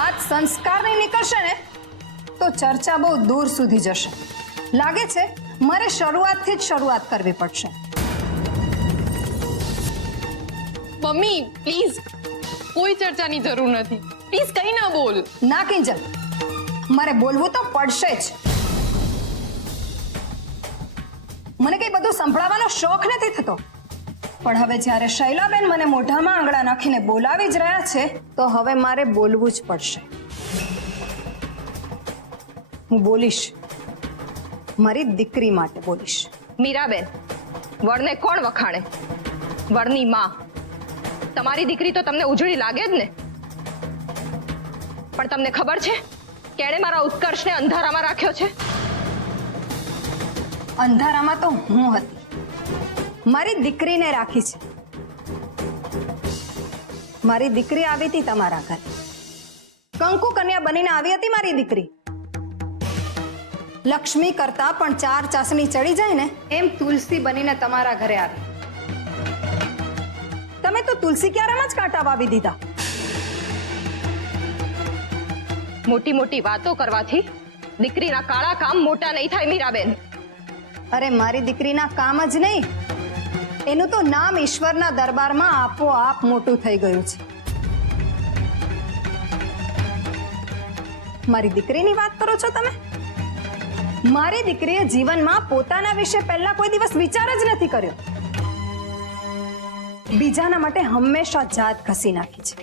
વાત સંસ્કારની નીકળશે ને તો ચર્ચા બહુ દૂર સુધી જશે. લાગે છે મારે શરૂઆતથી જ શરૂઆત કરવી પડશે. મમ્મી પ્લીઝ, કોઈ ચર્ચાની જરૂર નથી. પ્લીઝ કઈ ના બોલ. ના કિંજલ, મારે બોલવું તો પડશે જ. મને કઈ બધું સંભળાવવાનો શોખ નથી થતો, પણ હવે જ્યારે શૈલાબેન મને મોઢામાં આંગળા નાખીને બોલાવી જ રહ્યા છે તો હવે મારે બોલવું જ પડશે. હું બોલીશ, મારી દીકરી માટે બોલીશ. મીરાબેન, વરને કોણ વખાણે? વરની માં. તમારી દીકરી તો તમને ઉજળી લાગે જ ને, પણ તમને ખબર છે કેણે મારા ઉત્કર્ષને અંધારામાં રાખ્યો છે? અંધારામાં તો હું હતી, મારી દીકરીને રાખી છે. મારી દીકરી આવી હતી તમારા ઘરે, કંકુ કન્યા બનીને આવી હતી મારી દીકરી. લક્ષ્મી કરતા પણ 4 ચાસણી ચડી જાય ને એમ તુલસી બનીને તમારા ઘરે આવી. તમે તો તુલસી ક્યારામાં જ કાંટા વાવી દીધા. મોટી મોટી વાતો કરવાથી દીકરીના કાળા કામ મોટા નહીં થાય મીરાબેન. અરે મારી દીકરીના કામ જ નહીં, એનું તો નામ ઈશ્વરના દરબારમાં આપોઆપ મોટું થઈ ગયું છે. મારી દીકરીની વાત કરો છો તમે? મારી દીકરીએ જીવનમાં પોતાના વિશે પહેલા કોઈ દિવસ વિચાર જ નથી કર્યો. બીજાના માટે હંમેશા જાત ઘસી નાખી છે.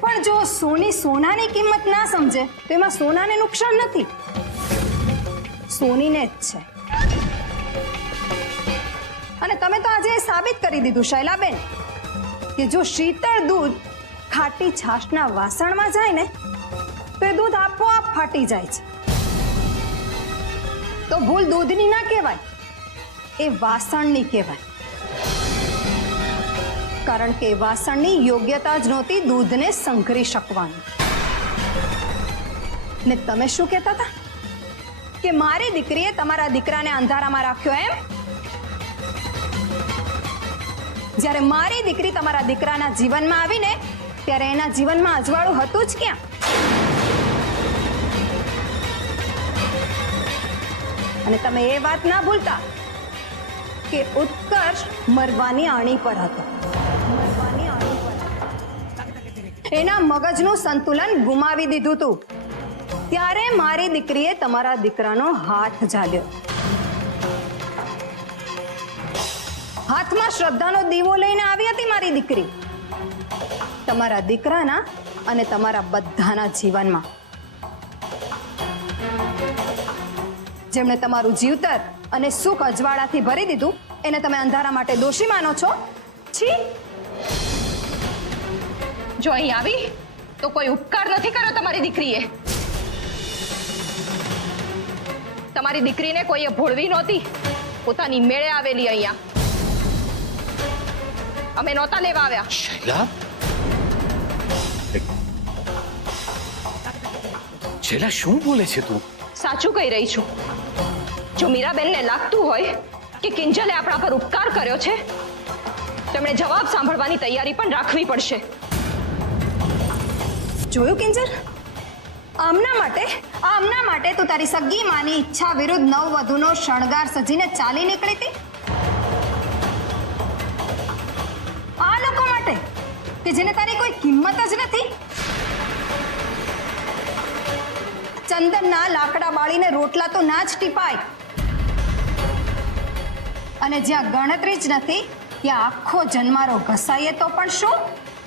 પણ જો સોની સોનાની કિંમત ના સમજે તો એમાં સોનાને નુકસાન નથી, સોનીને જ છે. અને તમે તો આજે સાબિત કરી દીધું શૈલાબેન કે જો શીતળ દૂધ ખાટી છાશના વાસણમાં જાય ને તો એ દૂધ આપોઆપ ફાટી જાય છે. તો ભૂલ દૂધની ના કહેવાય, એ વાસણની કહેવાય. કારણ કે વાસણની યોગ્યતા જ નહોતી દૂધને સંઘરી શકવાની. ને તમે શું કહેતા હતા કે મારી દીકરીએ તમારા દીકરાને અંધારામાં રાખ્યો એમ? જ્યારે મારી દીકરી તમારા દીકરાના જીવનમાં આવીને ત્યારે એના જીવનમાં અજવાળું હતું જ ક્યાં? અને તમે એ વાત ના ભૂલતા કે ઉત્કર્ષ મરવાની આણી પર હતો. એના મગજનું સંતુલન ગુમાવી દીધું હતું. ત્યારે મારી દીકરીએ તમારા દીકરાનો હાથ ઝાલ્યો. હાથમાં શ્રદ્ધાનો દીવો લઈને આવી હતી મારી દીકરી તમારા દીકરાના અને તમારા બધાના જીવનમાં. જેમણે તમારું જીવતર અને સુખ અજવાળાથી ભરી દીધું એને તમે અંધારા માટે દોષી માનો છો? છી! જો અહીં આવી તો કોઈ ઉપકાર નથી કર્યો તમારી દીકરીએ. તમારી દીકરીને કોઈએ ભોળવી નહોતી, પોતાની મેળે આવેલી અહીંયા. અમે નહોતા લેવા આવ્યા. શૈલા, શૈલા શું બોલે છે તું? સાચું કહી રહી છું. જો મીરાબેનને લાગતું હોય કે કિંજલે આપણા પર ઉપકાર કર્યો છે, તેમણે જવાબ સાંભળવાની તૈયારી પણ રાખવી પડશે. જોયું કિંજલ, આમના માટે તું તારી સગી માની ઈચ્છા વિરુદ્ધ નવવધુનો શણગાર સજીને ચાલી નીકળી હતી. આ લોકો માટે કે જેને તારી કોઈ કિંમત જ નથી. ચંદનના લાકડા બાળીને રોટલા તો ના જ ટીપાય, અને જ્યાં ગણતરી જ નથી ત્યાં આખો જન્મારો ઘસાઈએ તો પણ શું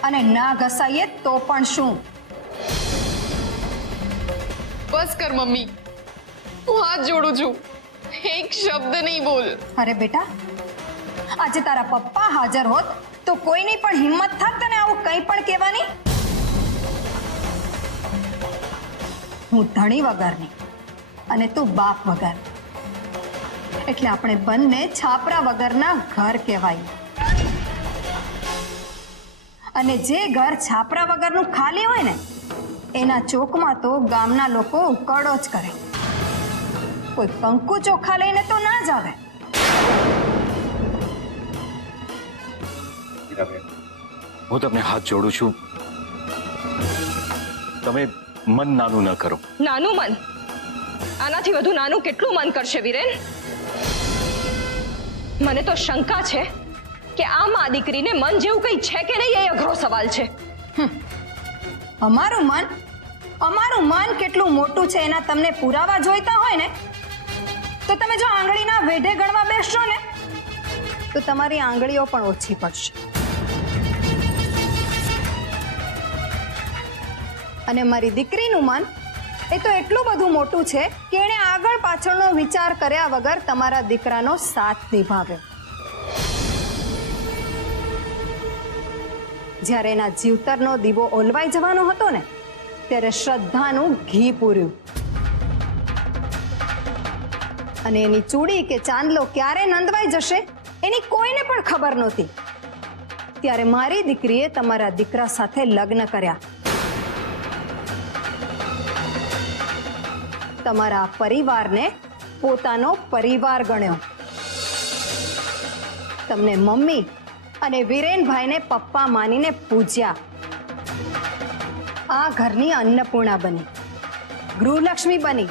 અને ના ઘસાઈએ તો પણ શું. બસ કર મમ્મી, હું હાથ જોડું છું, એક શબ્દ નહીં બોલ. અરે બેટા, આજે તારા પપ્પા હાજર હોત તો કોઈની પણ હિંમત થાત તને આવું કંઈ પણ કહેવાની. હું ધણી વગરની અને તું બાપ વગર, એટલે આપણે બંને છાપરા વગરના ઘર કહેવાય. અને જે ઘર છાપરા વગરનું ખાલી હોય ને એના ચોકમાં તો ગામના લોકો ઉકળો જ કરે. કોઈ કંકુ ચોખા લઈને તો ના જ આવે. હું તમને હાથ જોડું છું, તમે મન નાનું ન કરો. નાનું મન? આનાથી વધુ નાનું કેટલું મન કરશે વિરેન? મને તો શંકા છે કે આ મા દીકરીને મન જેવું કંઈ છે કે નહીં, એ અઘરો સવાલ છે. અમારું મન કેટલું મોટું છે એના તમને પુરાવા જોઈતા હોય ને તો તમે જો આંગળીના વેઢે ગણવા બેસશો ને તો તમારી આંગળીઓ પણ ઓછી પડશે. અને મારી દીકરીનું મન એ તો એટલું બધું મોટું છે કે એણે આગળ પાછળનો વિચાર કર્યા વગર તમારા દીકરાનો સાથ નિભાવ્યો. જ્યારે એના જીવતરનો દીવો ઓલવાઈ જવાનો હતો ને ત્યારે શ્રદ્ધાનું ઘી પૂર્યું. અને એની ચૂડી કે ચાંદલો ક્યારે નંદવાઈ જશે એની કોઈને પણ ખબર નહોતી. ત્યારે મારી દીકરીએ તમારા દીકરા સાથે લગ્ન કર્યા. તમારા પરિવારને પોતાનો પરિવાર ગણ્યો. તમને મમ્મી અને વિરેનભાઈને પપ્પા માનીને પૂજ્યા. આ ઘરની અન્નપૂર્ણા બની, ગૃહલક્ષ્મી બની.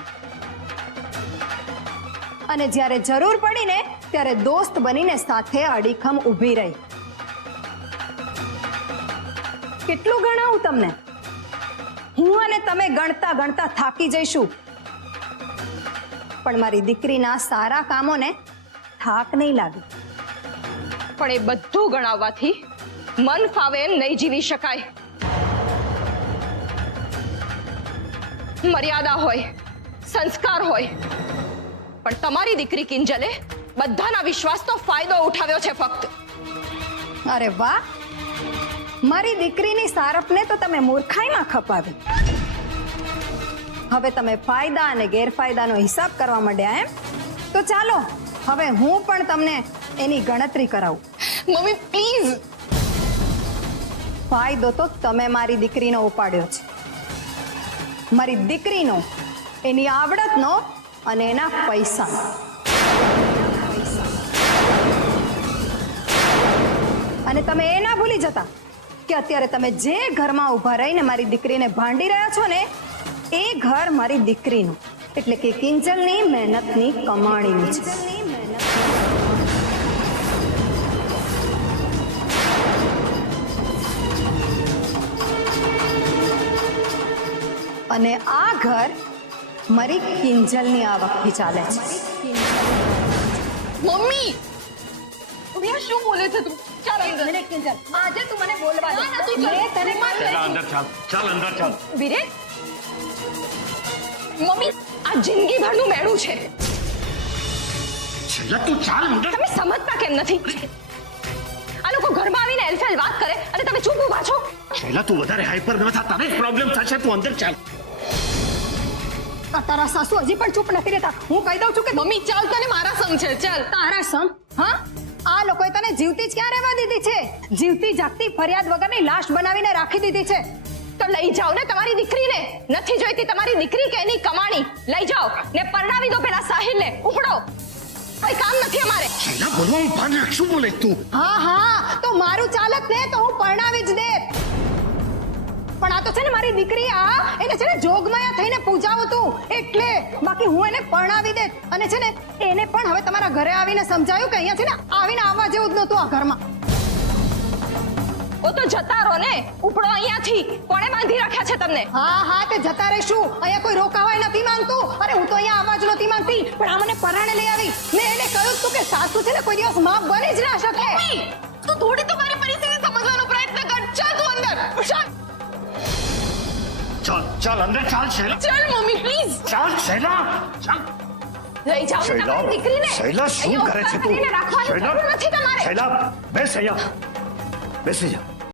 અને જ્યારે જરૂર પડી ને ત્યારે દોસ્ત બનીને સાથે અડીખમ ઊભી રહી. કેટલું ગણાવું તમને? હું અને તમે ગણતા ગણતા થાકી જઈશું, પણ મારી દીકરીના સારા કામોને થાક નહીં લાગે. પણ એ બધું ગણાવવાથી મન ફાવે એમ નહીં જીવી શકાય. મર્યાદા હોય, સંસ્કાર હોય, પણ તમારી દીકરી કિંજલે બધાના વિશ્વાસનો ફાયદો ઉઠાવ્યો છે ફક્ત. અરે વાહ, મારી દીકરીની સારપને તો તમે મૂર્ખાઈમાં ખપાવી. હવે તમે ફાયદા અને ગેરફાયદાનો હિસાબ કરવા માંડ્યા એમ? તો ચાલો હવે હું પણ તમને એની ગણતરી કરાવું. Mummy please. ફાયદો તો તમે મારી દીકરીનો ઉપાડ્યો છે. મારી દીકરીનો, એની આવડતનો અને એના પૈસા. અને તમે એ ના ભૂલી જતા કે અત્યારે તમે જે ઘરમાં ઊભા રહીને મારી દીકરીને ભાંડી રહ્યા છો ને એ ઘર મારી દીકરીનું, એટલે કે કિંજલની મહેનતની કમાણીનું છે. અને આ ઘર મારી કિંજલની આવકથી ચાલે છે. મમ્મી રિયા શું બોલે છે તું? ચાલ અંદર. કિંજલ, આજે તું મને બોલવા દે. ના, તું ચાલ. મેં તને શૈલા, અંદર ચાલ. ચાલ અંદર ચાલ. વિરેન, મમ્મી આ જિંદગીભરનું મેળું છે. શૈલા તું ચાલ અંદર. તમે સમજતા કેમ નથી? આ લોકો ઘરમાં આવીને એલફેલ વાત કરે અને તમે ચૂપ ઊભા છો. શૈલા તું વધારે હાઈપર ન થા, તને જ પ્રોબ્લેમ થશે. તું અંદર ચાલ. તારા સાસુ હજી પણ ચૂપ નથી રહેતા. હું કહી દઉં છું કે મમ્મી ચાલ, તને મારા સમ છે. ચાલ. તારા સમ? હા, આ લોકોએ તને જીવતી જ ક્યાં રહેવા દીધી છે? જીવતી જાગતી ફરિયાદ વગરની લાશ બનાવીને રાખી દીધી છે. તો લઈ જાઓ ને તમારી દીકરીને. નથી જોઈતી તમારી દીકરી કે એની કમાણી. લઈ જાઓ ને પરણાવી દો પેલા સાહિલને. ઉપડો, કોઈ કામ નથી અમારે. શૈલા બોલવામાં ભાન રાખ. શું બોલે તું? હા, તો મારું ચાલક ને તો હું પરણાવી જ દે. પણ આ તો છે ને મારી દીકરી, આ એને છે ને જોગમાયા થઈને પૂજાવું તું એટલે. બાકી હું એને પરણાવી દે. અને છે ને એને પણ હવે તમારા ઘરે આવીને સમજાયું કે અહીંયા છે ને આવીને આવવા જેવું જ નહોતું આ ઘરમાં. ઓ તો જતા રહો ને. ઉપડો અહીંયાથી. કોણે બાંધી રાખ્યા છે તમને? હા, તે જતા રહેશું. અહીંયા કોઈ રોકાવાય નથી માંગતું. અરે હું તો અહીંયા આવવા જ નહોતી માંગતી, પણ આ મને પરાણે લઈ આવી. મેં એને કહ્યું તું કે સાસુ છે ને કોઈ દિવસ માફ બની જ ના શકે. મમ્મી તું થોડી તો મારી પરિસ્થિતિ સમજવાનો પ્રયત્ન કર. ચાલ તું અંદર. ચાલ. ચાલ ચાલ અંદર ચાલ. શૈલા ચાલ મમ્મી પ્લીઝ. ચાલ. શૈલા ચાલ. લઈ જાઓ ને શૈલા, તમારી દીકરીને. શૈલા શું કરે છે તું? અહીંયા રાખવાની જરૂર નથી તમારે. શૈલા બેસ અહીંયા. બેસી જા.